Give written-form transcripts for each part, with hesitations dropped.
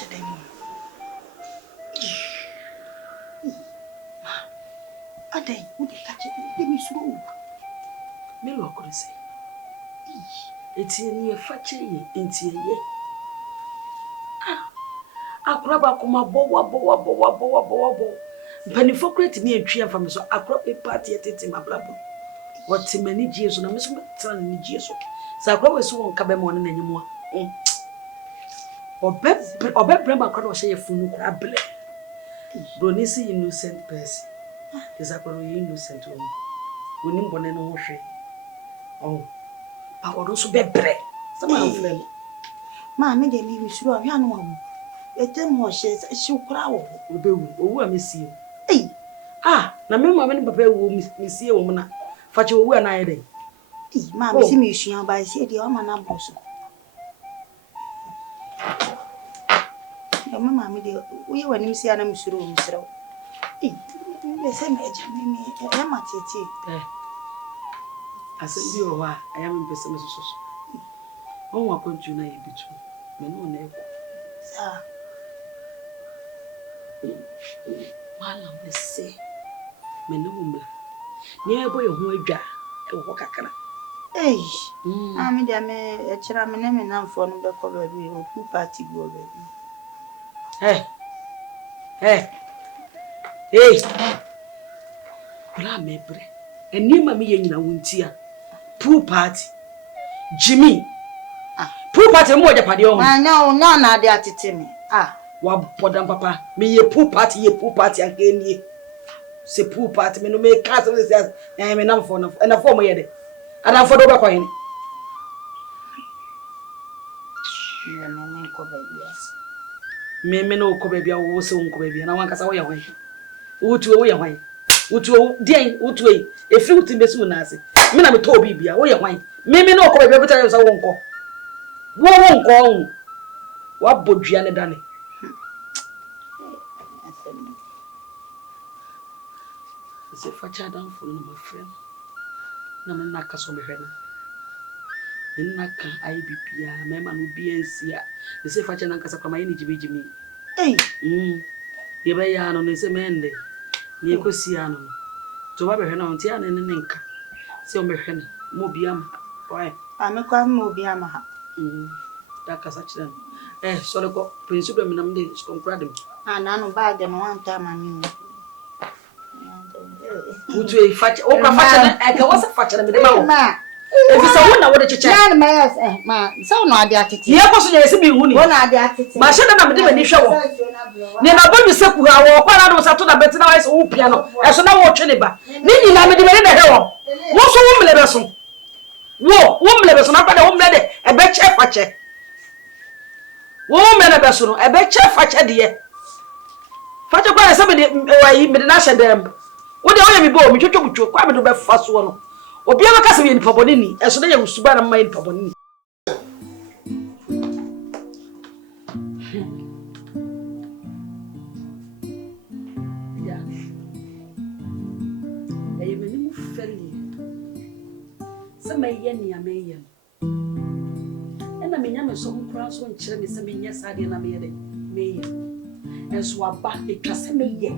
catch them. And then, would they catch it? They miss you. Me lo could say. It's in your fatty, it's in ye. I grab a coma boa. Penny for creating me a tree from so I crop a party at it in my blabber. What's in many years on a miss telling me years. So I probably won't come morning anymore. Or bet Bremma could say a fool crab. Bronisi innocent person. Is a probably innocent woman. We need one and all shame. Oh, I would also be bread. Some of them. Mammy, they leave me through a young woman. A ten more shares, a shoe crowd. Who I miss you. Hey, Na me mama ni papa wo miss you woman. Fachi wo na yede. Mammy, see me, she by say the woman I'm also. Mamma, we were in Siana Musuru. Hey, the same age, me, I am at it. I said, you are, I am in Pessimist. Oh, what could you name be true? Me no never. Sir, while I say, me no woman. Near boy, who a jar, a walker. hey, I'm a chairman and I'm for the cover who party go baby. Hey, but I may pray. And near mammy in a winter. Pool party. Jimmy. Pool party more than party. No, not there to me. What podam papa, me a pool party again ye. Say pool party, me no make castle is as I am enough for enough and a former yet. And I'm for the coin. Me no baby, I was so baby, and I want us away. Utu away. Utu, dear, Utu, a few things soon as it. Me na me told baby, away wine. Me no baby, every time I won't go. Won't go. What would Gianna Danny? As if I chat down for my friend. No, I'm not so me. And I can't IBP, Mamma will be in Sia. The safe fetch and Uncle Sakamani Jimmy. Hey, you may yarn on this Monday. Near Cosiano. To have her on Tiana and Ninka. So me hen, Mobiam. Why? I'm a quam Mobiama. That as such then. So I got Principal Minam is concrading. And I know bad them one time I knew. Would you fetch over fashion? I can also fetch them in the mouth. If it's a one, I would have chatted. Ma, so no, I did it. Yeah, was a be winning. One I did it. My son, I'm doing a show. Then I'm going to say, I was at a better nice old piano. I saw no watching it back. Then you have me in the hell. What's a woman vessel? Whoa, woman vessel, not a woman, a bet chef for check. Woman vessel, a bet chef for check, dear. Fetch a price, somebody made an answer them. What do you mean, you took to come to be fast one? Obi amaka se yen paboni ni eso na ye usuba na mai paboni ni ya e meni mu feli se mai ye ni ameye ena menya me so nkura so nkire me se menya sade na me ye de meye enso aba etwa se meye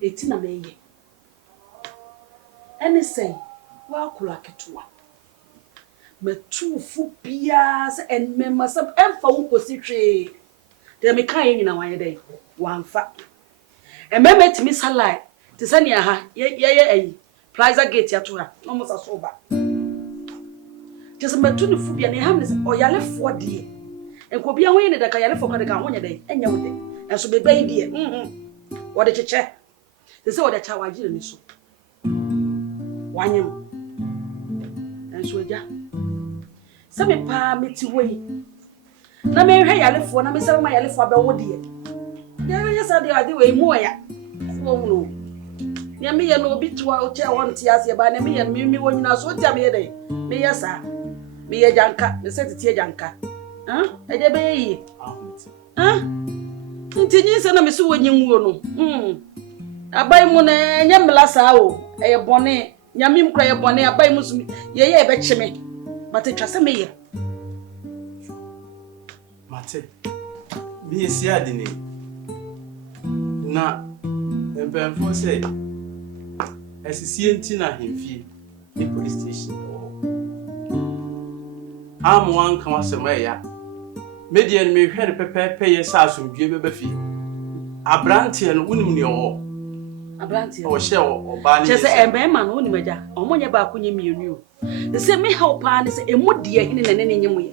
eti na meye ene say wakula ketua metufu bias and member sub emfa unkosi hwe de me kan yin na wan dey wanfa e meme timi salai te sane ha ye ayi plaza gate ya to ha no mo sa so ba just metu ne fu bia ne ha ne oyale fo de enko bia ho yin de ka yale fo ka de ka ho nya dey enya wo de enso be bai de wo de cheche te se wo de cha wagire ni so wanyem enso ja se me pa meti wei na me hwe yalefo na me se ma yalefo abewo de ya sa de ade wei mu ya so mu no me ye no obi tuwa o che won ti ase ba na me ye mi wonyina so ti am ye de me ye sa me ye janka me se tete janka e de be yi ntinyi se na me se wonyinwuo no abai mu na nyamla sa o e bone nyamim kra ye bone abai mu sumi ye be chime mate twase me ye mate Me see adini. Na empemfo say asisi enti na hemfie the police station. Am one come asema median me hwere pepepe yesa asomdue bebafi. Abrante no wonim ne o. Abrante o hye o ba ne. Chese embema no wonim aja. Omonye ba akonye mienu o. They say me help an say emodie hine na ne nyemoye.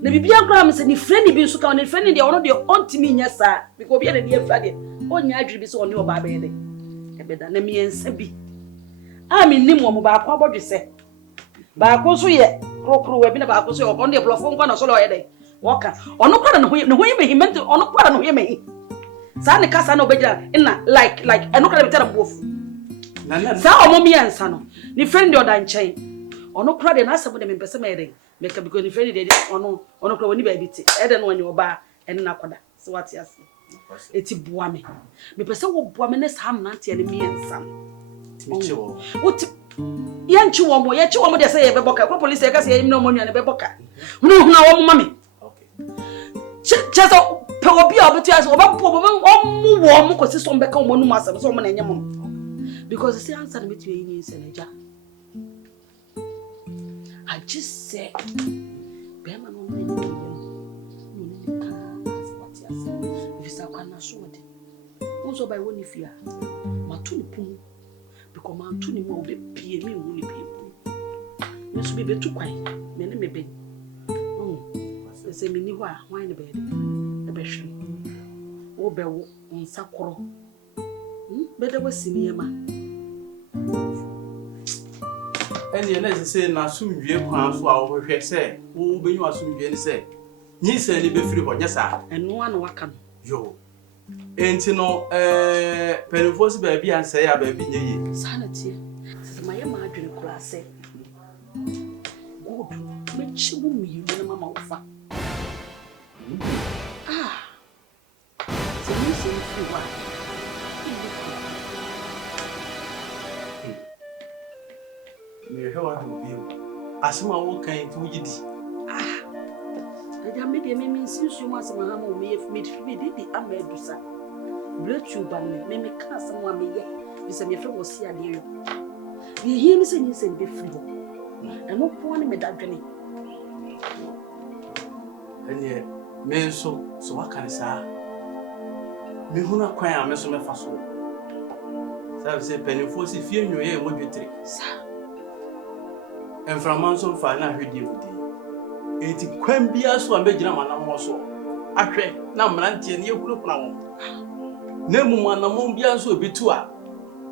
Na bibia kura me say ni friend bi nso ka ne friend de ono de ontimi nya sa because bia na de afra de onya adwiri bi so one oba be de. Ebeda na me ensa bi. A me nim wo ba akwa abodwe se. Ba akoso ye krokro we bi na ba akoso ye okon de blofo nkwa na so lo ye de. Waka ono kwara no hoye mehimento ono kwara no hoye mehi sa ne kasa na obegira na like eno kwara bitara mbofu sa omomi ansa no ni friend de oda nchen ono kwara de na asebo de mempese mede meka because ni friend de ono kwara woni ba biti e de no onye oba ene na koda so what ase eti boa me pese wo boa me ne sa amnante ene mi ansa Timiche wo oti yanchi wo mo ye chi wo mo de say ye beboka ko police e ka say ye mi no mo nua ne beboka huna wo mo mami Cheso peobi obetu as obapo omu wo mu kosi so mbeka mo nu asem so mo na enyem because see answer me to yin senaja I just said be ma no na enyem ka what ya say visa kwa na so de unso by woni fia ma tu ni pum because ma tu ni mo be pie mi woni pie me so be betu kwan me ne me be se mini ho a wan ne be de e be hwe wo be wo nsakoro be de wasini ma ene na se na sumwie kwan so a wo hwe se wo benyu asumwie ne se nyi se ne be firi ho nya sa eno ana waka no yo enti no penifo se ba bi ansa ya ba bi nyeyi sanity se ma ye ma adwene kura se good me chibu mi na mama ofa so you say free wa me hewa do bi asema wo kan ti wo gidi aja me de me sinsu mu asema ha mo me ye me di amadusa bretu ba me ka asema me ye bi se me fe wo si ade yo ye hi ni se ni se be free ho eno po ne me da dwene ene me so wakane sa me huna kwan a me so me fa so sabe se penifo si fie nyoye mo dwetire sa enframan so fa na hwedie fudi eti kwan bia so a megina manam so ahwe na mrantie ne ehuru kuna wo na mu manam bia so obitu a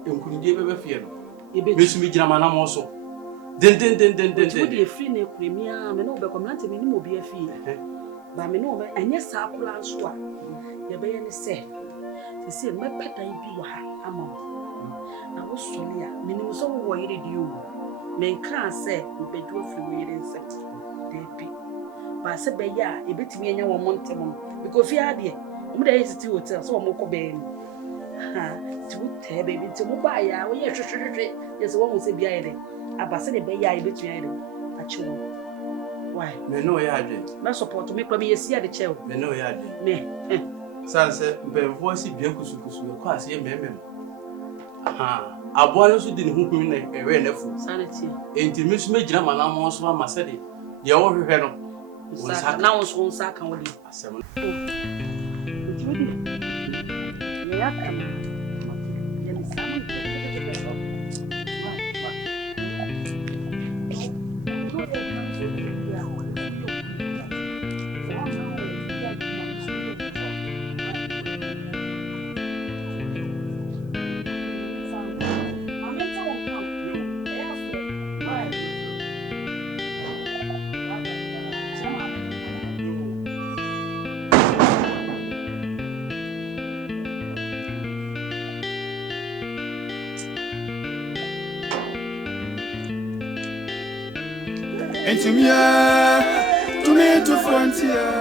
enkunidie bebe fie no me so megina manam so den wo de free na ekuremia me no be komlante me ni mo bia fie ba me no be anye sa akula nso a ye be ye ne se me pedan bi wa ha ama na wo soli a me ni so wo yire di o me nka se me bedwo firi yire nse de bi ba se be ya e betimi anya wo montem no because fi ade mo da city hotel so mo ko be ni ha ti wo te be bi ti mo ba ya wo ye hwehwehwe ye se wo mo se bia ye de abase de be ya e betimi ye de a chi wo why me no ya adwe na support me kwa me yesi ade che wo me no ya adwe me sanse mpemfo si bia kusukusu ko ase ye memem aboa no so di ne huhun na ewe na fu sanity enti me so megina manam so ma sede ye wo hwehwe no wonsa na wonso wonsa kan wo di asem ye ya kam ye ni samu And to me to frontier.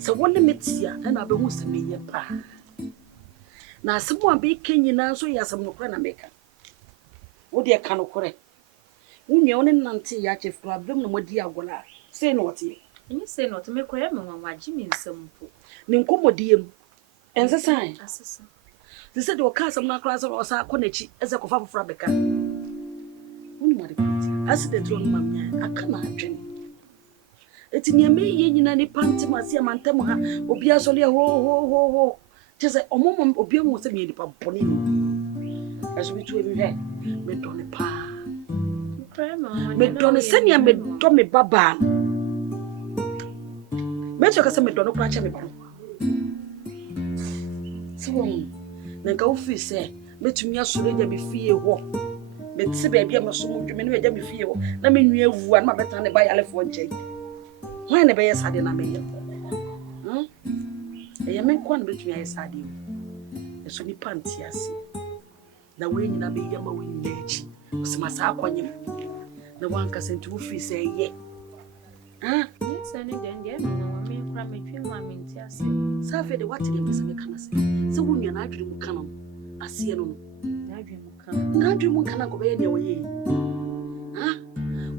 So one metia and I be who se me pa. Na someone be kenyina so yasam no kra na meka. Wo de ka no kore. Unye one nante ya chef problem no modi agola. Say not ye. You say not to make me mama Jimmy simple. Nin komodiem. Ense sign. Assassin. They said o ka sam na kra so o sa konachi eze kofa fofra beka. Uni mo de piti. Accident ro no mamnya aka na adwen. Eti nyame ye nyina ni pantim ase amantem ha obi asole ho tese omomom obi amu se me nipa boni ni aso bitu ebi he me doni pa me doni senia me do me baba me cho ka se me doni kwa cha me baro so na ka ofi se metumi asole nya me fie ho me tse ba bia me so mo dweme ne ja me fie ho na me nua awu an ma beta ne ba yalefo nche. Why never yes I didn't make it? A man can't between us. I do. A sunny pantias. The way in a big yammer wing ledge was my sack on you. The one cousin to free say, yet. Yes, I need them. No, I mean, from between my mintias. Suffer the what did Miss McCann. So when you're not dream canon, I see no. Not dream cannot go anyway.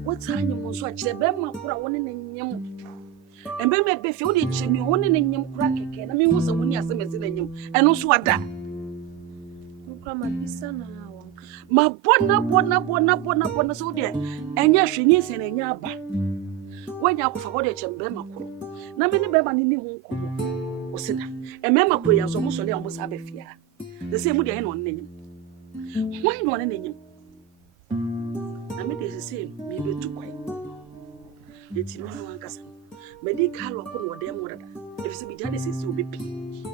What's time you must watch the Bema for one in yam? And be me feel the chimney one in yam crack again. I mean, was a winning as a message in you, and also what that. My bona so dear, and yes, she needs in a yaba. When you forgot a chambema crow, na many beba in home, or sit down. And Mamma Quay almost have a fear. The same with the end on name. Why not a name? I made the same, maybe too quiet. It's in one cousin. Medical or come with them, whatever. If it's a bit says you'll be pee.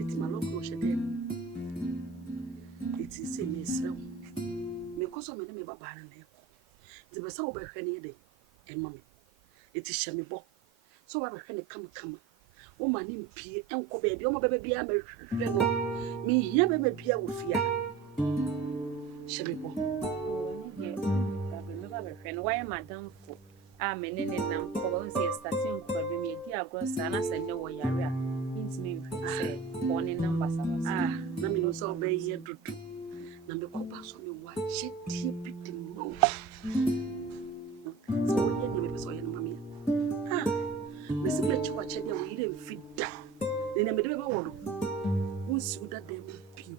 It's my local shame. It is a miss. Because of my name, Baba and the best over any day, and mommy. It is shammy bo. So I reckon come. Oh, my name P. and co baby, oh, my baby, I'm a me here, baby, I will fear. Shammy bo. Why am I done for? I'm an in and for starting for me, dear gross, and I said, no, Yaria. Means me, say, born in numbers. Let me also obey here to do. Number compass on me, watch it, keep it in no. So, you never saw your mammy. Miss Betty watch it, we didn't feed that. Then I made a word. Who's you that they will be?